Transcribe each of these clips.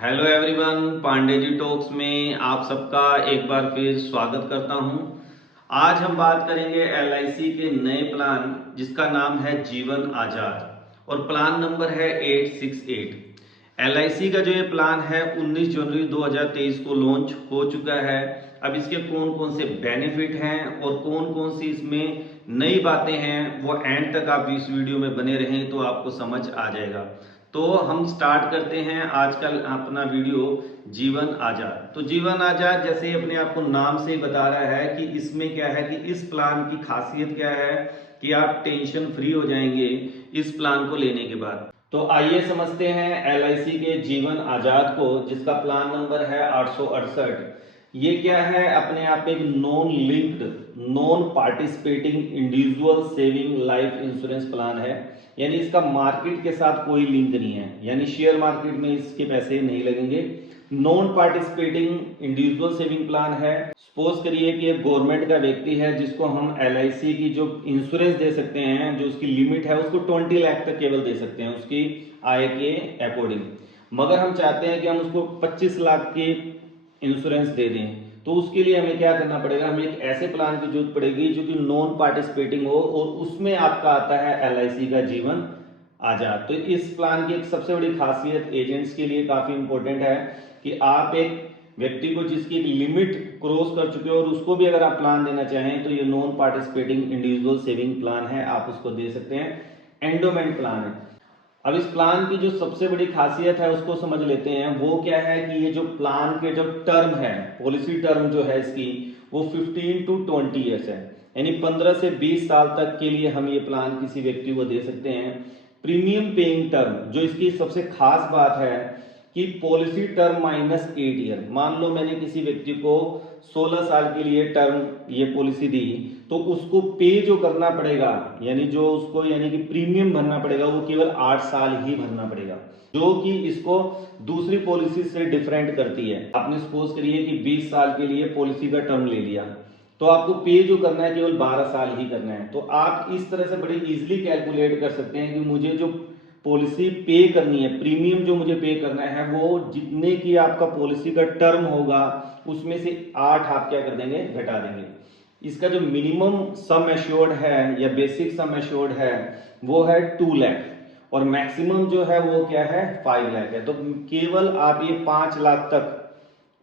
Hello everyone, Pandey ji talks में आप सबका एक बार फिर स्वागत करता हूं। आज हम बात करेंगे एलआईसी के नए प्लान जिसका नाम है जीवन आजाद और प्लान नंबर है 868। एलआईसी का जो ये प्लान है 19 जनवरी 2023 को लॉन्च हो चुका है। अब इसके कौन कौन से बेनिफिट हैं और कौन कौन सी इसमें नई बातें हैं वो एंड तक आप इस वीडियो में बने रहें तो आपको समझ आ जाएगा। तो हम स्टार्ट करते हैं आज का अपना वीडियो जीवन आजाद। तो जीवन आजाद जैसे ही अपने आप को नाम से ही बता रहा है कि इसमें क्या है कि इस प्लान की खासियत क्या है कि आप टेंशन फ्री हो जाएंगे इस प्लान को लेने के बाद। तो आइए समझते हैं एलआईसी के जीवन आजाद को जिसका प्लान नंबर है 868। ये क्या है, अपने आप एक non linked non participating individual saving life insurance plan है। यानी इसका मार्केट के साथ कोई लिंक नहीं है, यानी शेयर मार्केट में इसके पैसे नहीं लगेंगे। Non participating individual saving plan है। सपोज करिए कि एक गवर्नमेंट का व्यक्ति है जिसको हम एलआईसी की जो इंश्योरेंस दे सकते हैं, जो उसकी लिमिट है उसको 20 लाख तक केवल दे सकते हैं उसकी आय के अकॉर्डिंग। मगर हम चाहते हैं कि हम उसको 25 लाख की इंश्योरेंस दे दें, तो उसके लिए हमें क्या करना पड़ेगा, हमें एक ऐसे प्लान की जरूरत पड़ेगी जो कि नॉन पार्टिसिपेटिंग हो और उसमें आपका आता है एलआईसी का जीवन आजाद। तो इस प्लान की एक सबसे बड़ी खासियत एजेंट्स के लिए काफी इंपॉर्टेंट है कि आप एक व्यक्ति को जिसकी एक लिमिट क्रॉस कर चुके हो और उसको भी अगर आप प्लान देना चाहें तो ये non participating individual saving plan है, आप उसको दे सकते हैं। एंडोमेंट प्लान है। अब इस प्लान की जो सबसे बड़ी खासियत है उसको समझ लेते हैं। वो क्या है कि ये जो प्लान के जो टर्म है, पॉलिसी टर्म जो है इसकी, वो 15 to 20 ईयर्स है। यानी 15 से 20 साल तक के लिए हम ये प्लान किसी व्यक्ति को दे सकते हैं। प्रीमियम पेइंग टर्म, जो इसकी सबसे खास बात है कि पॉलिसी टर्म -8 ईयर। मान लो मैंने किसी व्यक्ति को 16 साल के लिए टर्म ये पॉलिसी दी, तो उसको पे जो करना पड़ेगा, यानी जो उसको यानी कि प्रीमियम भरना पड़ेगा वो केवल 8 साल ही भरना पड़ेगा, जो कि इसको दूसरी पॉलिसी से डिफरेंट करती है। आपने सपोज करिए कि 20 साल के लिए पॉलिसी का टर्म ले लिया, तो आपको पे जो करना है केवल 12 साल ही करना है। तो आप इस तरह से बड़ी इजीली कैलकुलेट कर सकते हैं कि मुझे जो पॉलिसी पे करनी है, प्रीमियम जो मुझे पे करना है, वो जितने की आपका पॉलिसी का टर्म होगा उसमें से 8 आप क्या कर देंगे, घटा देंगे। इसका जो मिनिमम सम एश्योर्ड है या बेसिक सम एश्योर्ड है वो है 2 लाख और मैक्सिमम जो है वो क्या है 5 लाख है। तो केवल आप ये 5 लाख तक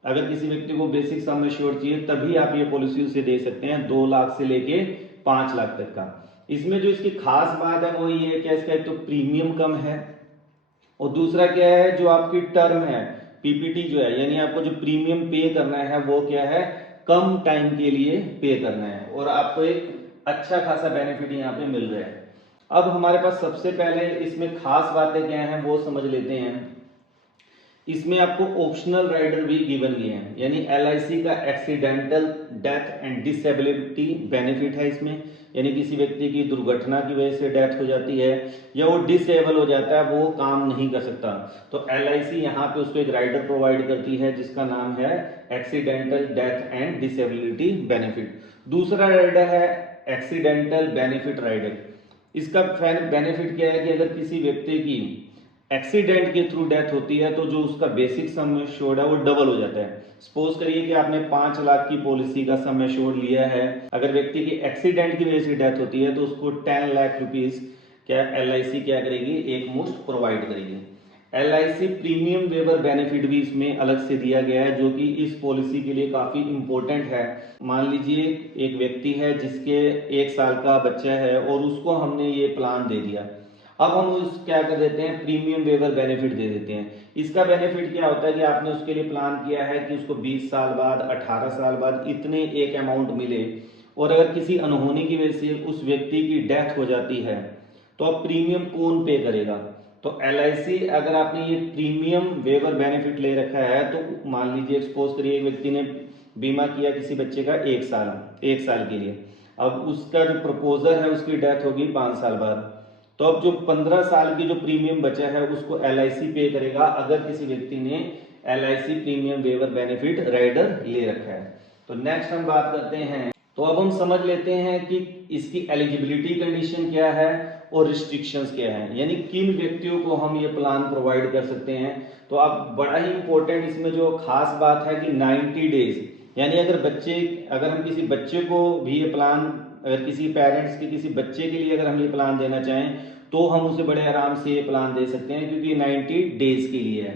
अगर किसी व्यक्ति को बेसिक सम एश्योर्ड चाहिए तभी आप ये पॉलिसी उसे दे सकते हैं, 2 लाख से लेके 5 लाख तक का। इसमें जो इसकी खास बात है वो ये है कि इसका एक तो प्रीमियम कम है और दूसरा क्या है, जो आपकी टर्म है पीपीटी जो है, यानी आपको जो प्रीमियम पे करना है वो क्या है, कम टाइम के लिए पे करना है और आपको एक अच्छा खासा बेनिफिट यहाँ पे मिल रहा है। अब हमारे पास सबसे पहले इसमें खास बातें क्या हैं वो समझ लेते हैं। इसमें आपको ऑप्शनल राइडर भी गिवन गए हैं, यानी एलआईसी का accidental death and disability benefit है इसमें। यानी किसी व्यक्ति की दुर्घटना की वजह से डेथ हो जाती है या वो डिसेबल हो जाता है, वो काम नहीं कर सकता, तो एलआईसी यहाँ पे उसको एक राइडर प्रोवाइड करती है जिसका नाम है accidental death and disability benefit. दूसरा राइडर है एक्सीडेंटल बेनिफिट राइडर। इसका बेनिफिट क्या है कि अगर किसी व्यक्ति की एक्सीडेंट के थ्रू डेथ होती है तो जो उसका बेसिक सम एश्योर्ड है वो डबल हो जाता है। सपोज करिए कि आपने 5 लाख की पॉलिसी का सम एश्योर्ड लिया है, अगर व्यक्ति की एक्सीडेंट की वजह से डेथ होती है तो उसको 10 लाख रुपीस क्या एलआईसी क्या करेगी, एक मुश्त प्रोवाइड करेगी। एलआईसी प्रीमियम वेवर बेनिफिट भी इसमें अलग से दिया गया है जो कि इस पॉलिसी के लिए काफी इंपॉर्टेंट है। मान लीजिए एक व्यक्ति है जिसके 1 साल का बच्चा है और उसको हमने ये प्लान दे दिया, अब हम उस क्या कर देते हैं, प्रीमियम वेवर बेनिफिट दे देते हैं। इसका बेनिफिट क्या होता है कि आपने उसके लिए प्लान किया है कि उसको 20 साल बाद 18 साल बाद इतने एक अमाउंट मिले और अगर किसी अनहोनी की वजह से उस व्यक्ति की डेथ हो जाती है तो अब प्रीमियम कौन पे करेगा। तो एलआईसी अगर आपने ये प्रीमियम वेवर बेनिफिट ले रखा है तो मान लीजिए एक्सपोज करिए एक व्यक्ति ने बीमा किया किसी बच्चे का 1 साल के लिए, अब उसका जो प्रपोजर है उसकी डेथ होगी 5 साल बाद, तो अब जो 15 साल की जो प्रीमियम बचा है उसको एलआईसी पे करेगा अगर किसी व्यक्ति ने LIC premium waiver benefit rider ले रखा है। तो नेक्स्ट हम बात करते हैं, तो अब हम समझ लेते हैं कि इसकी एलिजिबिलिटी कंडीशन क्या है और रिस्ट्रिक्शंस क्या है, यानी किन व्यक्तियों को हम ये प्लान प्रोवाइड कर सकते हैं। तो अब बड़ा ही इंपॉर्टेंट इसमें जो खास बात है कि 90 डेज, यानी अगर हम किसी बच्चे को भी ये प्लान, अगर किसी पेरेंट्स के किसी बच्चे के लिए अगर हम ये प्लान देना चाहें तो हम उसे बड़े आराम से ये प्लान दे सकते हैं, क्योंकि 90 डेज के लिए है।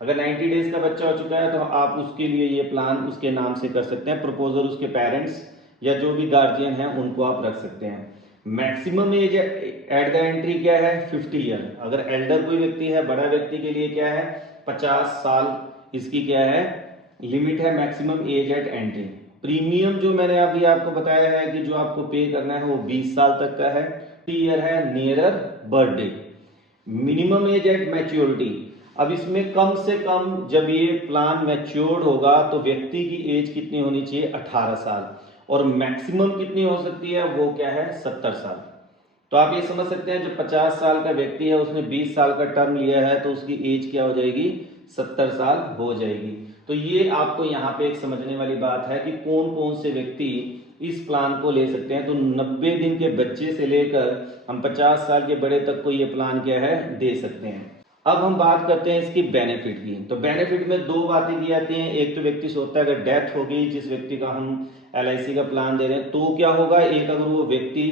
अगर 90 डेज का बच्चा हो चुका है तो आप उसके लिए ये प्लान उसके नाम से कर सकते हैं। प्रपोजल उसके पेरेंट्स या जो भी गार्जियन है उनको आप रख सकते हैं। Maximum age at the entry क्या है, 50 ईयर। अगर एल्डर कोई व्यक्ति है, बड़ा व्यक्ति के लिए क्या है, 50 साल इसकी क्या है, लिमिट है, maximum age eight entry. Premium जो मैंने अभी आपको बताया है कि जो आपको पे करना है वो 20 साल तक का है। ईयर है nearer birthday. Minimum age at maturity, अब इसमें कम से कम जब ये प्लान मैच्योर्ड होगा तो व्यक्ति की एज कितनी होनी चाहिए, 18 साल, और मैक्सिमम कितनी हो सकती है, वो क्या है, 70 साल। तो आप ये समझ सकते हैं जो 50 साल का व्यक्ति है उसने 20 साल का टर्म लिया है तो उसकी एज क्या हो जाएगी, 70 साल हो जाएगी। तो ये आपको यहाँ पे एक समझने वाली बात है कि कौन कौन से व्यक्ति इस प्लान को ले सकते हैं। तो 90 दिन के बच्चे से लेकर हम 50 साल के बड़े तक को ये प्लान क्या है, दे सकते हैं। अब हम बात करते हैं इसकी बेनिफिट की। तो बेनिफिट में दो बातें की जाती हैं। एक तो व्यक्ति सोचता है अगर डेथ हो गई जिस व्यक्ति का हम LIC का प्लान दे रहे हैं तो क्या होगा, एक अगर वो व्यक्ति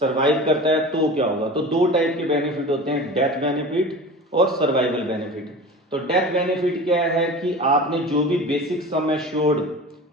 सर्वाइव करता है तो क्या होगा। तो दो टाइप के बेनिफिट होते हैं, डेथ बेनिफिट और सर्वाइवल बेनिफिट। तो डेथ बेनिफिट क्या है कि आपने जो भी बेसिक सम एश्योर्ड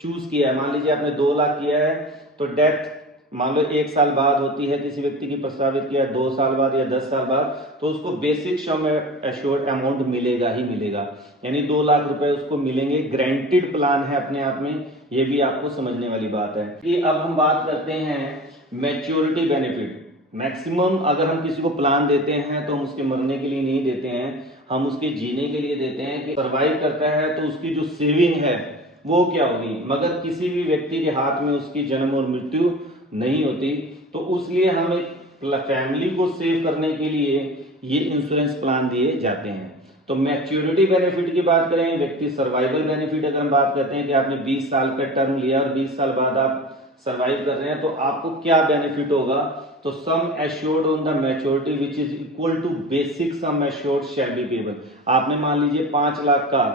चूज किया है, मान लीजिए आपने 2 लाख किया है तो डेथ मान लो 1 साल बाद होती है किसी व्यक्ति की प्रस्तावित किया, 2 साल बाद या 10 साल बाद, तो उसको बेसिक सम एश्योर्ड अमाउंट मिलेगा ही मिलेगा, यानी 2 लाख रुपए उसको मिलेंगे। ग्रांटेड प्लान है अपने आप में, ये भी आपको समझने वाली बात है। कि अब हम बात करते हैं मैच्योरिटी बेनिफिट। मैक्सिमम अगर हम किसी को प्लान देते हैं तो हम उसके मरने के लिए नहीं देते हैं, हम उसके जीने के लिए देते हैं। कि सर्वाइव करता है तो उसकी जो सेविंग है वो क्या होगी, मगर किसी भी व्यक्ति के हाथ में उसकी जन्म और मृत्यु नहीं होती। तो उसलिए हम एक फैमिली को सेव करने के लिए ये इंश्योरेंस प्लान दिए जाते हैं। तो मैच्योरिटी बेनिफिट की बात करें, व्यक्ति सर्वाइवल बेनिफिट अगर हम बात करते हैं कि आपने 20 साल का टर्म लिया और 20 साल बाद आप सर्वाइव कर रहे हैं तो आपको क्या बेनिफिट होगा। तो sum assured on the maturity which is equal to basic sum assured shall be payable. आपने मान लीजिए 5 लाख का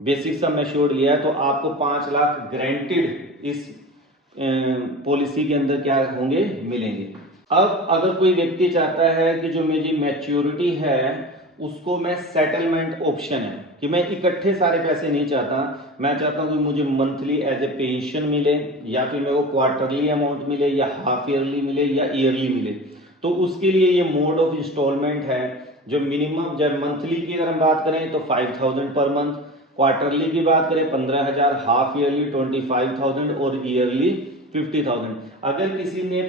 बेसिक सम एश्योर्ड लिया है तो आपको 5 लाख ग्रांटेड इस पॉलिसी के अंदर क्या होंगे, मिलेंगे। अब अगर कोई व्यक्ति चाहता है कि जो मेरी मैच्योरिटी है उसको मैं सेटलमेंट ऑप्शन है कि मैं इकट्ठे सारे पैसे नहीं चाहता, मैं चाहता हूं कि मुझे मंथली एज ए पेंशन मिले या फिर मेरे को क्वार्टरली अमाउंट मिले या हाफ ईयरली मिले या ईयरली मिले। तो उसके लिए ये मोड ऑफ इंस्टॉलमेंट है जो मिनिमम, जब मंथली की अगर हम बात करें तो 5000 पर मंथ, क्वार्टरली की बात करें 15,000, हाफ ईयरली 25,000 और ईयरली 50,000। अगर किसी ने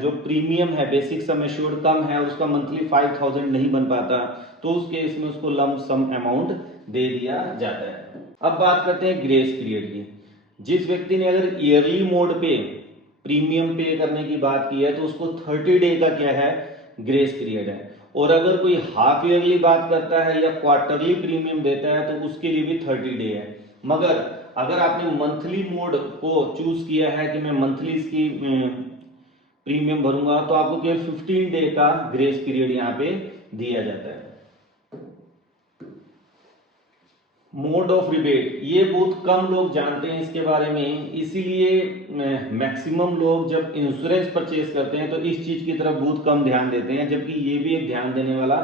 जो प्रीमियम है बेसिक सम एश्योर्ड कम है और उसका मंथली 5,000 नहीं बन पाता तो उस केस में उसको लंप सम अमाउंट दे दिया जाता है। अब बात करते हैं ग्रेस पीरियड की। जिस व्यक्ति ने अगर ईयरली मोड पे प्रीमियम पे करने की बात की है तो उसको 30 डे का क्या है, ग्रेस पीरियड है। और अगर कोई हाफ ईयरली बात करता है या क्वार्टरली प्रीमियम देता है तो उसके लिए भी 30 डे है। मगर अगर आपने मंथली मोड को चूज किया है कि मैं मंथली इसकी प्रीमियम भरूंगा तो आपको केवल 15 डे का ग्रेस पीरियड यहाँ पे दिया जाता है। मोड ऑफ रिबेट, ये बहुत कम लोग जानते हैं इसके बारे में, इसीलिए मैक्सिमम लोग जब इंश्योरेंस परचेज करते हैं तो इस चीज की तरफ बहुत कम ध्यान देते हैं, जबकि ये भी एक ध्यान देने वाला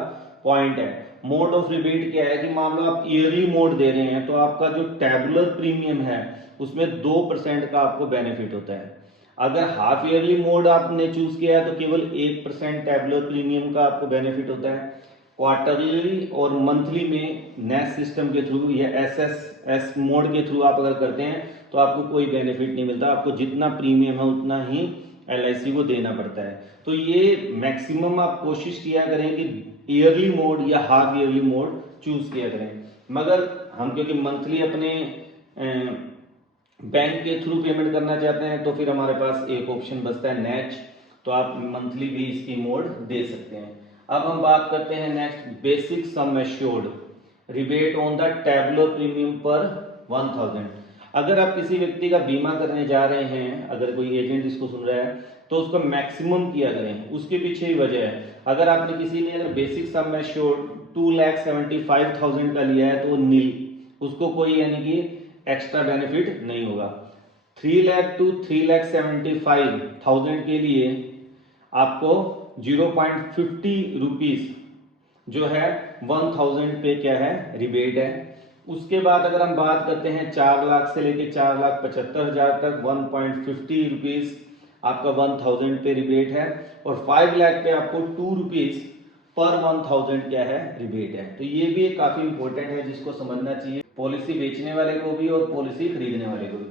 पॉइंट है। मोड ऑफ रिबेट क्या है कि मान लो आप ईयरली मोड दे रहे हैं तो आपका जो टैबुलर प्रीमियम है उसमें 2% का आपको बेनिफिट होता है। अगर हाफ ईयरली मोड आपने चूज किया है तो केवल 1% टैबुलर प्रीमियम का आपको बेनिफिट होता है। क्वार्टरली और मंथली में नेट सिस्टम के थ्रू या SSS मोड के थ्रू आप अगर करते हैं तो आपको कोई बेनिफिट नहीं मिलता, आपको जितना प्रीमियम है उतना ही LIC को देना पड़ता है। तो ये मैक्सिमम आप कोशिश किया करें कि ईयरली मोड या हाफ ईयरली मोड चूज किया करें। मगर हम क्योंकि मंथली अपने बैंक के थ्रू पेमेंट करना चाहते हैं तो फिर हमारे पास एक ऑप्शन बचता है नेट, तो आप मंथली भी इसकी मोड दे सकते हैं। अब हम बात करते हैं next, basic sum assured rebate on the tabular premium पर 1000। अगर आप किसी व्यक्ति का बीमा करने जा रहे हैं, अगर कोई एजेंट इसको सुन रहा है, तो उसको मैक्सिमम किया करें। उसके पीछे ही वजह है, अगर आपने किसी ने अगर बेसिक सम एश्योर्ड 2,75,000 का लिया है तो वो नील, उसको कोई यानी कि एक्स्ट्रा बेनिफिट नहीं होगा। 3 लाख टू 3,75,000 के लिए आपको 0.50 रुपीज जो है 1000 पे क्या है रिबेट है। उसके बाद अगर हम बात करते हैं 4 लाख से लेके 4,75,000 तक 1.50 रुपीज आपका 1000 पे रिबेट है, और 5 लाख पे आपको 2 रुपीज पर 1000 क्या है रिबेट है। तो ये भी एक काफी इंपॉर्टेंट है जिसको समझना चाहिए, पॉलिसी बेचने वाले को भी और पॉलिसी खरीदने वाले को भी।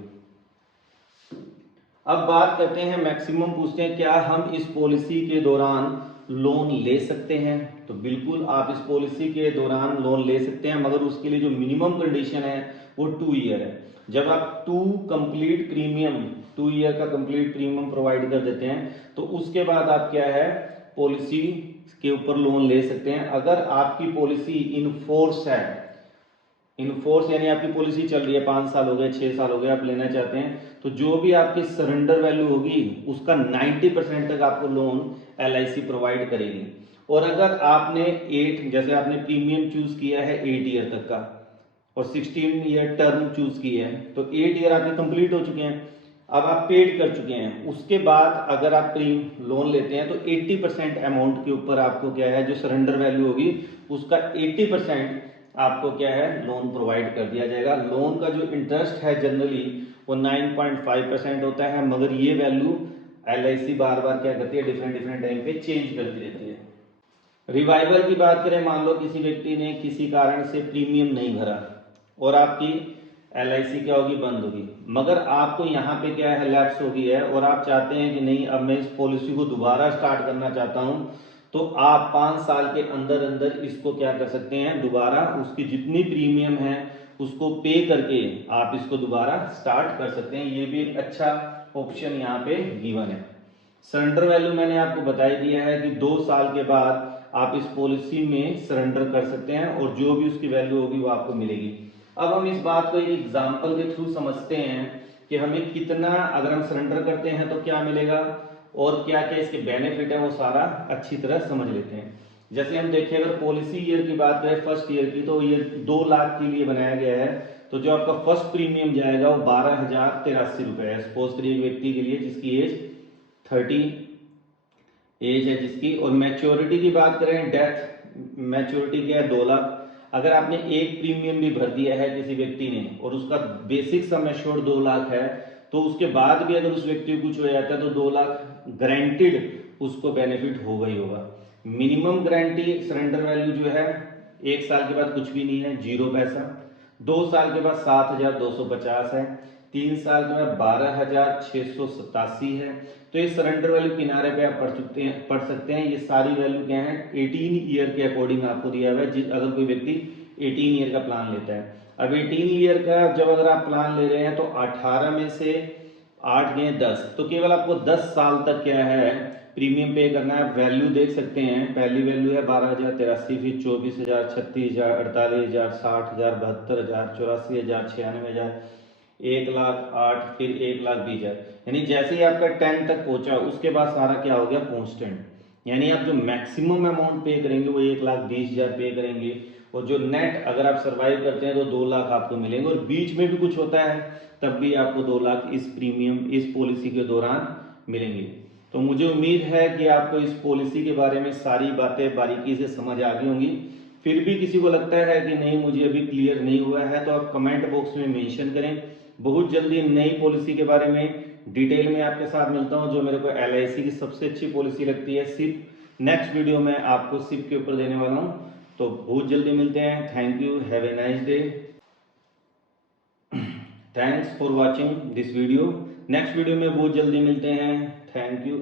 अब बात करते हैं मैक्सिमम, पूछते हैं क्या हम इस पॉलिसी के दौरान लोन ले सकते हैं। तो बिल्कुल आप इस पॉलिसी के दौरान लोन ले सकते हैं, मगर उसके लिए जो मिनिमम कंडीशन है वो 2 ईयर है। जब आप 2 ईयर का कंप्लीट प्रीमियम प्रोवाइड कर देते हैं तो उसके बाद आप क्या है पॉलिसी के ऊपर लोन ले सकते हैं। अगर आपकी पॉलिसी इन फोर्स है, इनफोर्स यानी आपकी पॉलिसी चल रही है 5 साल हो गए 6 साल हो गए, आप लेना चाहते हैं, तो जो भी आपकी सरेंडर वैल्यू होगी उसका 90% तक आपको लोन LIC प्रोवाइड करेगी। और अगर आपने 8 जैसे आपने प्रीमियम चूज किया है 8 ईयर तक का और 16 ईयर टर्म चूज की है, तो 8 ईयर आपके कंप्लीट हो चुके हैं, अब आप पेड कर चुके हैं। उसके बाद अगर आप प्रीम लोन लेते हैं तो 80% अमाउंट के ऊपर आपको क्या है जो सरेंडर वैल्यू होगी उसका 80% आपको क्या है लोन प्रोवाइड कर दिया जाएगा। लोन का जो इंटरेस्ट है जनरली वो 9.5% होता है, मगर ये वैल्यू LIC बार बार क्या करती है डिफरेंट टाइम पे चेंज करती रहती है। रिवाइवल की बात करें, मान लो किसी व्यक्ति ने किसी कारण से प्रीमियम नहीं भरा और आपकी LIC क्या होगी बंद होगी, मगर आपको यहाँ पे क्या है लैप्स हो गई है और आप चाहते हैं कि नहीं अब मैं इस पॉलिसी को दोबारा स्टार्ट करना चाहता हूँ, तो आप 5 साल के अंदर अंदर इसको क्या कर सकते हैं दोबारा उसकी जितनी प्रीमियम है उसको पे करके आप इसको दोबारा स्टार्ट कर सकते हैं। ये भी एक अच्छा ऑप्शन यहाँ पे गिवन है। सरेंडर वैल्यू मैंने आपको बता ही दिया है कि 2 साल के बाद आप इस पॉलिसी में सरेंडर कर सकते हैं और जो भी उसकी वैल्यू होगी वो आपको मिलेगी। अब हम इस बात को एक एग्जाम्पल के थ्रू समझते हैं कि हमें कितना अगर हम सरेंडर करते हैं तो क्या मिलेगा और क्या क्या इसके बेनिफिट है, वो सारा अच्छी तरह समझ लेते हैं। जैसे हम देखें अगर पॉलिसी ईयर की बात करें फर्स्ट ईयर की, तो ये 2 लाख के लिए बनाया गया है, तो जो आपका फर्स्ट प्रीमियम जाएगा वो 12,083 रुपए है। सपोज करिए एक व्यक्ति के लिए जिसकी एज 30 एज है जिसकी, और मैच्योरिटी की बात करें डेथ मैच्योरिटी क्या है 2 लाख। अगर आपने एक प्रीमियम भी भर दिया है किसी व्यक्ति ने और उसका बेसिक सम एश्योर्ड 2 लाख है, तो उसके बाद भी अगर उस व्यक्ति को कुछ हो जाता है तो 2 लाख गारंटीड उसको बेनिफिट होगा ही होगा। मिनिमम गारंटी सरेंडर वैल्यू जो है 1 साल के बाद कुछ भी नहीं है 0 पैसा, 2 साल के बाद 7,250 है, 3 साल के बाद 12,687 है। तो ये सरेंडर वैल्यू किनारे पे आप पढ़ सकते हैं। ये सारी वैल्यू क्या है 18 ईयर के अकॉर्डिंग आपको दिया हुआ है, अगर कोई व्यक्ति 18 ईयर का प्लान लेता है। अब 18 ईयर का जब अगर आप प्लान ले रहे हैं तो 18 में से 8 गए 10, तो केवल आपको 10 साल तक क्या है प्रीमियम पे करना है। वैल्यू देख सकते हैं, पहली वैल्यू है 12,083, फिर 24,000, 36,000, 48,000, 60,000, 72,000, 84,000, 96,000, 1,08,000, फिर 1,20,000। यानी जैसे ही आपका 10 तक पहुंचा उसके बाद सारा क्या हो गया कॉन्स्टेंट, यानी आप जो मैक्सिमम अमाउंट पे करेंगे वो 1,20,000 पे करेंगे, और जो नेट अगर आप सरवाइव करते हैं तो 2 लाख आपको मिलेंगे, और बीच में भी कुछ होता है तब भी आपको 2 लाख इस प्रीमियम इस पॉलिसी के दौरान मिलेंगे। तो मुझे उम्मीद है कि आपको इस पॉलिसी के बारे में सारी बातें बारीकी से समझ आ गई होंगी। फिर भी किसी को लगता है कि नहीं मुझे अभी क्लियर नहीं हुआ है तो आप कमेंट बॉक्स में मेंशन करें। बहुत जल्दी नई पॉलिसी के बारे में डिटेल में आपके साथ मिलता हूं, जो मेरे को LIC की सबसे अच्छी पॉलिसी लगती है सिप। नेक्स्ट वीडियो में आपको सिप के ऊपर देने वाला हूं, तो बहुत जल्दी मिलते हैं। Thank you, have a nice day, thanks for watching this video. Next video में बहुत जल्दी मिलते हैं। Thank you.